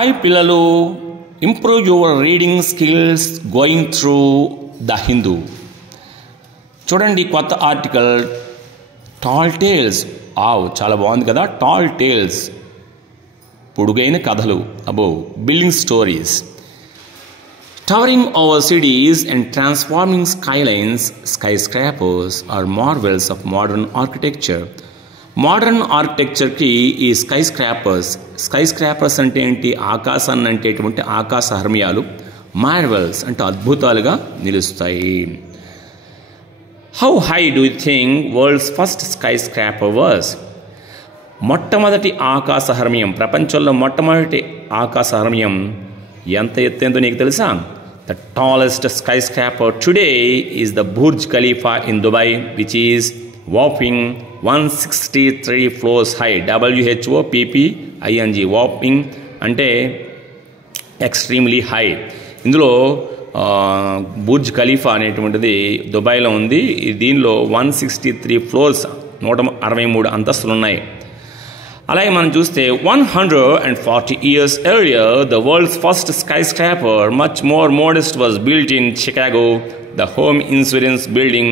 Hi Pillalu, improve your reading skills going through the Hindu. చూడండి కొత్త article tall tiles. చాలా బాగుంది కదా. టాల్ టేల్స్ పొడుగైన కథలు above building stories. Towering over cities and transforming skylines, skyscrapers are marvels of modern architecture. Modern ఆర్కిటెక్చర్కి ఈ skyscrapers అంటే ఏంటి? ఆకాశాన్ని అంటేటువంటి ఆకాశ హర్మ్యాలు మార్వెల్స్ అంటే అద్భుతాలుగా నిలుస్తాయి. How high do you think world's first skyscraper was? మొట్టమొదటి ఆకాశ హర్మ్యం, ప్రపంచంలో మొట్టమొదటి ఆకాశ హర్మ్యం ఎంత ఎత్తైందో నీకు తెలుసా? The tallest skyscraper today is the Burj Khalifa in Dubai, which is whopping 163 floors high. WHOPPING, whopping అంటే ఎక్స్ట్రీమ్లీ హై. ఇందులో బుర్జ్ ఖలీఫా అనేటువంటిది దుబాయ్లో ఉంది. దీనిలో 163 ఫ్లోర్స్, 163 అంతస్తులు ఉన్నాయి. అలాగే మనం చూస్తే 140 years earlier, the world's first skyscraper, much more modest, was built in Chicago. The Home Insurance Building,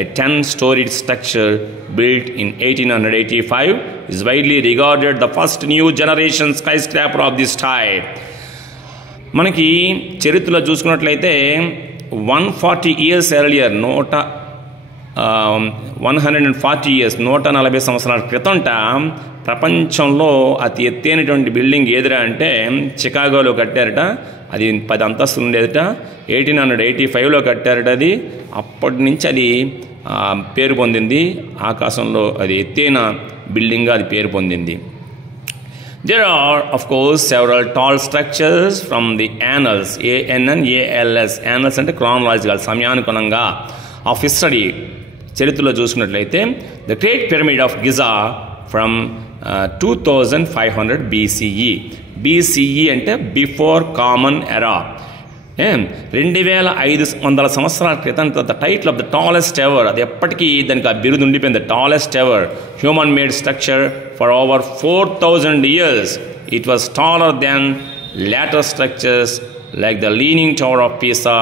a 10-storied structure built in 1885, is widely regarded the first new generation skyscraper of this type. మనకి చరిత్రలో చూసుకున్నట్లయితే 140 years earlier, 140 years, 140 సంవత్సరాల క్రితంట ప్రపంచంలో అతి ఎత్తైనటువంటి building ఏదిరా అంటే చికాగోలో కట్టారట. అది 10 అంతస్తులు ఉండేదట. 1885లో కట్టారట. అది అప్పటి నుంచి అది పేరు పొందింది. ఆకాశంలో అది ఎత్తైన బిల్డింగ్గా అది పేరు పొందింది. There are, of course, several tall structures from the annals, ANNALS, annals అంటే chronological, సమయానుగుణంగా, of history. చరిత్రలో చూసుకున్నట్లయితే the great pyramid of Giza from 2500 BCE అంటే బిఫోర్ కామన్ ఎరా. 2500 సంవత్సరాల క్రితం the title of the tallest ever, అది ఎప్పటికీ దానికి ఆ బిరుదు ఉండిపోయింది. The tallest ever human made structure for over 4000 years. It was taller than later structures like the Leaning Tower of Pisa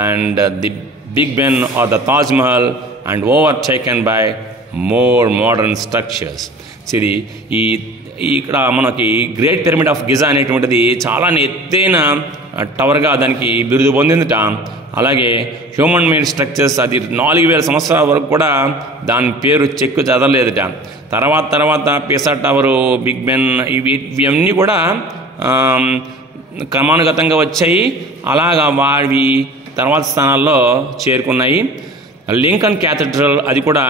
and the Big Ben or the Taj Mahal, and overtaken by more modern structures. ఇది ఇక్కడ మనకి great pyramid of Giza అనేటువంటిది చాలా ఎత్తైన టవర్గా దానికి బిరుదు పొందిందిట. అలాగే human made structures, అది 4000 సంవత్సరాల వరకు కూడా దాని పేరు చెక్కు చదవలేదుట. తర్వాత పిసా టవరు, బిగ్ బెన్, ఇవన్నీ కూడా క్రమానుగతంగా వచ్చాయి. అలాగా వావి తర్వాత స్థానాల్లో చేరుకున్నాయి. లింకన్ క్యాథడ్రల్, అది కూడా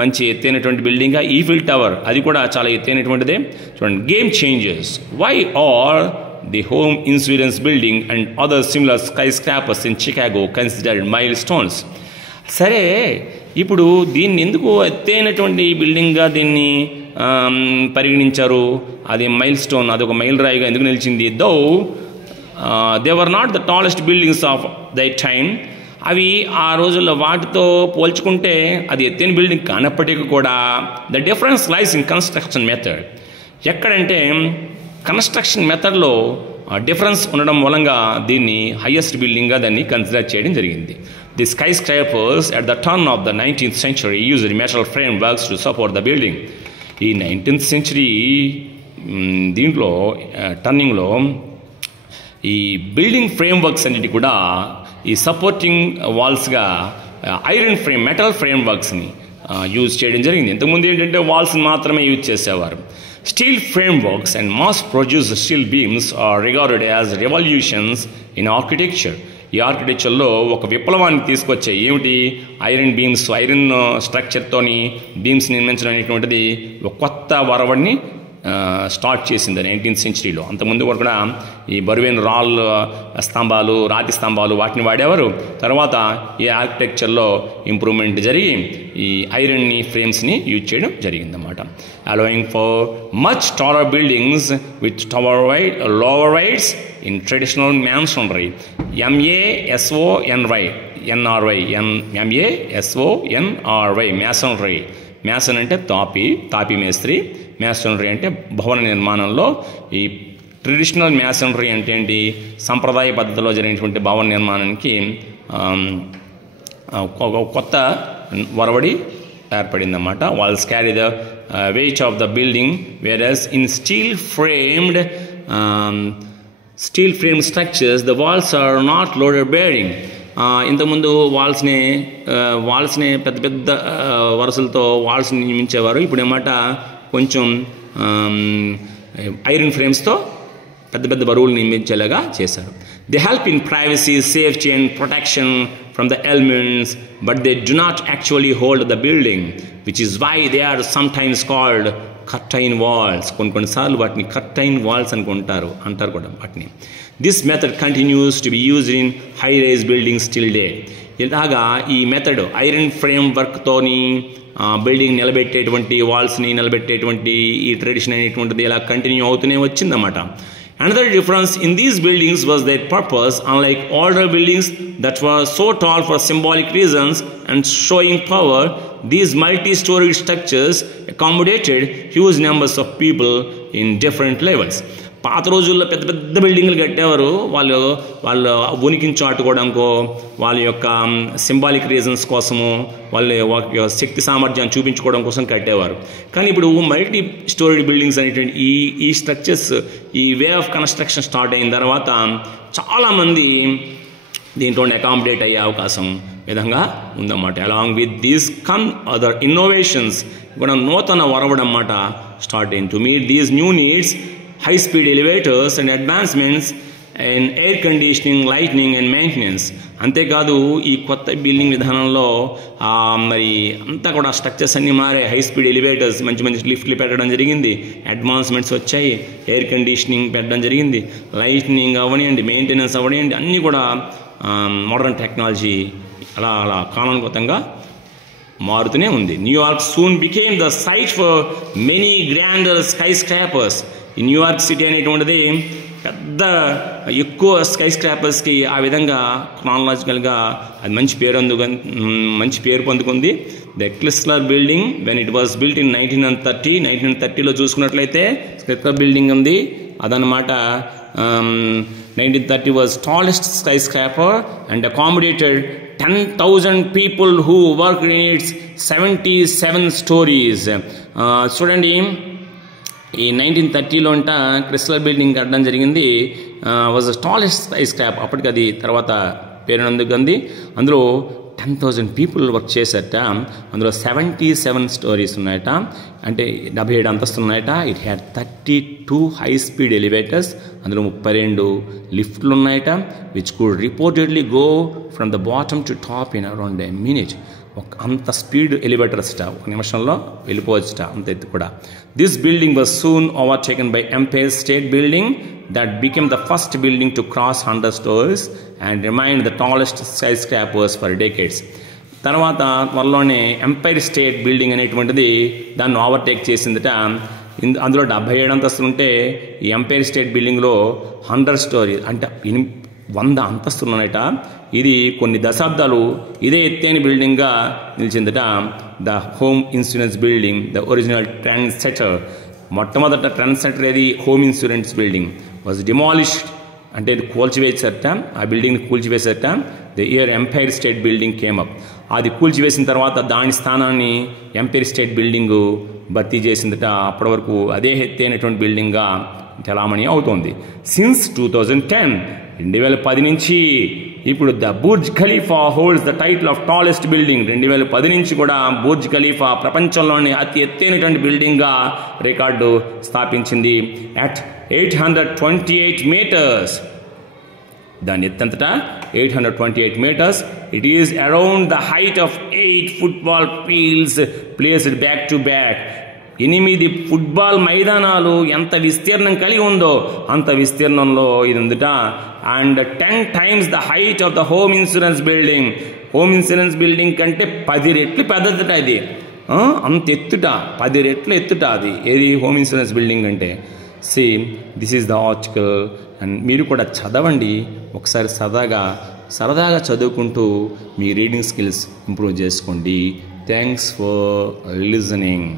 మంచి ఎత్తైనటువంటి బిల్డింగ్. ఈఫిల్ టవర్, అది కూడా చాలా ఎత్తైనటువంటిదే. చూడండి, game changes. Why are the home insurance building and other similar skyscrapers in Chicago considered milestones? సరే, ఇప్పుడు దీన్ని ఎందుకు ఎత్తైనటువంటి బిల్డింగ్గా దీన్ని పరిగణించారు? అది మైల్ స్టోన్, అదొక మైల్ రాయిగా ఎందుకు నిలిచింది? Though they were not the tallest buildings of దై టైమ్. అవి ఆ రోజుల్లో వాటితో పోల్చుకుంటే అది ఎత్తైన బిల్డింగ్ కానప్పటికీ కూడా the difference lies in construction method. ఎక్కడంటే కన్స్ట్రక్షన్ మెథడ్లో డిఫరెన్స్ ఉండడం మూలంగా దీన్ని హైయెస్ట్ బిల్డింగ్గా దాన్ని కన్సిడర్ చేయడం జరిగింది. The sky scrapers at the turn off the 19th century used metal frame works to support the building. ఈ 19th century దీంట్లో టర్నింగ్లో ఈ బిల్డింగ్ ఫ్రేమ్ వర్క్స్ అన్నిటి కూడా ఈ సపోర్టింగ్ వాల్స్గా ఐరన్ ఫ్రేమ్, మెటల్ ఫ్రేమ్ వర్క్స్ని యూజ్ చేయడం జరిగింది. ఇంతకుముందు ఏంటంటే వాల్స్ని మాత్రమే యూజ్ చేసేవారు. Steel frame works and mass produced steel beams are regarded as revolutions in architecture. ఈ ఆర్కిటెక్చర్లో ఒక విప్లవాన్ని తీసుకొచ్చాయి. ఏమిటి? ఐరన్ బీమ్స్, ఐరన్ స్ట్రక్చర్తోని బీమ్స్ నిర్మించడం అనేటువంటిది ఒక కొత్త వరవడిని స్టార్ట్ చేసింది 19th century. అంతకుముందు కూడా ఈ బరువైన స్తంభాలు, రాతి స్తంభాలు వాటిని వాడేవారు. తర్వాత ఈ ఆర్కిటెక్చర్లో ఇంప్రూవ్మెంట్ జరిగి ఈ ఐరన్ని ఫ్రేమ్స్ని యూజ్ చేయడం జరిగిందన్నమాట. Allowing for much taller buildings with lower weights in traditional masonry. MASONRY masonry. Mason అంటే తాపి మేస్త్రి. మ్యాసనరీ అంటే భవన నిర్మాణంలో ఈ ట్రెడిషనల్ మ్యాసనరీ అంటే ఏంటి, సంప్రదాయ పద్ధతిలో జరిగినటువంటి భవన నిర్మాణానికి కొత్త వరవడి ఏర్పడిందన్నమాట. Walls carry the weight of the building, whereas in steel framed structures the walls are not loaded bearing. ఇంతకుముందు వాల్స్ని పెద్ద పెద్ద వరుసలతో వాల్స్ని నిర్మించేవారు. ఇప్పుడు ఏమాట కొంచెం ఐరన్ ఫ్రేమ్స్తో పెద్ద పెద్ద బరువులు నిర్మించేలాగా చేశారు. They help in privacy, safety and protection from the elements, but they do not actually hold the building, which is why they are sometimes called curtain walls. కొన్నిసార్లు వాటిని కర్టైన్ వాల్స్ అంటారు కూడా వాటిని. This method continues to be used in high rise buildings still day. ఇలాగా ఈ method iron frame వర్క్తోని building నిలబెట్టేటువంటి, వాల్స్ని నిలబెట్టేటువంటి ఈ ట్రెడిషన్ అనేటువంటిది ఇలా కంటిన్యూ అవుతూనే వచ్చిందన్నమాట. Another difference in these buildings was their purpose. Unlike older buildings that were so tall for symbolic reasons and showing power, these multi-storied structures accommodated huge numbers of people in different levels. పాత రోజుల్లో పెద్ద పెద్ద బిల్డింగ్లు కట్టేవారు. వాళ్ళు ఉనికిని చాటుకోవడానికో, వాళ్ళ యొక్క symbolic reasons కోసము, వాళ్ళ శక్తి సామర్థ్యాన్ని చూపించుకోవడం కోసం కట్టేవారు. కానీ ఇప్పుడు మల్టీ స్టోరీడ్ బిల్డింగ్స్ అనేటువంటి ఈ స్ట్రక్చర్స్, ఈ వే ఆఫ్ కన్స్ట్రక్షన్ స్టార్ట్ అయిన తర్వాత చాలామంది దీంట్లో అకామిడేట్ అయ్యే అవకాశం విధంగా ఉందన్నమాట. Along with these come other innovations, కూడా నూతన వరవడం అన్నమాట స్టార్ట్ అయింది. To meet these new needs, high-speed elevators and advancements in air conditioning, lighting and maintenance. అంతేకాదు ఈ కొత్త బిల్డింగ్ విధానంలో మరి అంతా కూడా స్ట్రక్చర్స్ అన్నీ మారే. హై స్పీడ్ ఎలివేటర్స్, మంచి మంచి లిఫ్ట్లు పెట్టడం జరిగింది, అడ్వాన్స్మెంట్స్ వచ్చాయి, ఎయిర్ కండిషనింగ్ పెట్టడం జరిగింది, లైట్నింగ్ అవనివ్వండి, మెయింటెనెన్స్ అవనివ్వండి, అన్నీ కూడా మోడర్న్ టెక్నాలజీ అలా కాలానుగతంగా మారుతూనే ఉంది. New York soon became the site for many grander skyscrapers. ఈ న్యూయార్క్ సిటీ అనేటువంటిది పెద్ద ఎక్కువ స్కై స్క్రాపర్స్కి ఆ విధంగా క్రానలాజికల్గా అది మంచి పేరు పొందుకుంది. The Chrysler building when it was built in 1930లో చూసుకున్నట్లయితే క్రిస్లర్ బిల్డింగ్ ఉంది అదనమాట. 1930 was tallest skyscraper and accommodated 10,000 people who worked in its 77 stories. చూడండి, ఈ 1930లో క్రిస్లర్ బిల్డింగ్ కట్టడం జరిగింది. Was the tallest sky scrap. అప్పటికి అది తర్వాత పేరునందుకుంది. అందులో 10,000 పీపుల్ వర్క్ చేశారట. అందులో 77 స్టోరీస్ ఉన్నాయట, అంటే 77 అంతస్తులు ఉన్నాయట. It had 32 high speed elevators, అందులో 32 లిఫ్ట్లు ఉన్నాయట, which could reportedly go from the bottom to top in around a minute. అంత స్పీడ్ ఎలివేటర్స్ ఒక నిమిషంలో వెళ్ళిపోవచ్చుట, అంత ఎత్తు కూడా. This building was soon overtaken by Empire State building that became the first building to cross 100 stories and remind the tallest skyscrapers for decades. తర్వాత త్వరలోనే umpire State building అనేటువంటిది దాన్ని ఓవర్టేక్ చేసిందట. అందులో 77 అంతస్తులు ఉంటే ఈ ఎంపైర్ స్టేట్ బిల్డింగ్లో 100 stories అంటే 100 అంతస్తులు ఉన్నాయట. ఇది కొన్ని దశాబ్దాలు ఇదే ఎత్తైన బిల్డింగ్గా నిలిచిందట. The home insurance building, the original trend setter. మొట్టమొదట ట్రెండ్ సెటర్ ఏది? Home insurance building was demolished, అంటే ఇది కూల్చివేసారట, ఆ బిల్డింగ్ని కూల్చివేసారట. The year Empire State building came up. అది కూల్చివేసిన తర్వాత దాని స్థానాన్ని ఎంపైర్ స్టేట్ బిల్డింగు భర్తీ చేసిందట. అప్పటి వరకు అదే ఎత్తైనటువంటి బిల్డింగ్గా చలామణి అవుతోంది. సిన్స్ 2010, 2010 నుంచి ఇప్పుడు the Burj Khalifa holds the title of tallest building. 2010 నుంచి కూడా బుర్జ్ ఖలీఫా ప్రపంచంలోని అతి ఎత్తైనటువంటి బిల్డింగ్గా రికార్డు స్థాపించింది. At 828 meters. దాని ఎత్తంతటా 828 meters. It is around the height of 8 football fields placed back to back. 8 football మైదానాలు ఎంత విస్తీర్ణం కలిగి ఉందో అంత విస్తీర్ణంలో ఇది ఉందిట. And 10 times the height of the home insurance building. Home insurance building కంటే 10 రెట్లు పెద్దదిట ఇది. అంత ఎత్తుట, 10 రెట్లు ఎత్తుట అది. ఏది? హోమ్ ఇన్సూరెన్స్ బిల్డింగ్ అంటే. See this is the article. And మీరు కూడా చదవండి ఒకసారి, సరదాగా చదువుకుంటూ మీ రీడింగ్ స్కిల్స్ ఇంప్రూవ్ చేసుకోండి. Thanks for listening.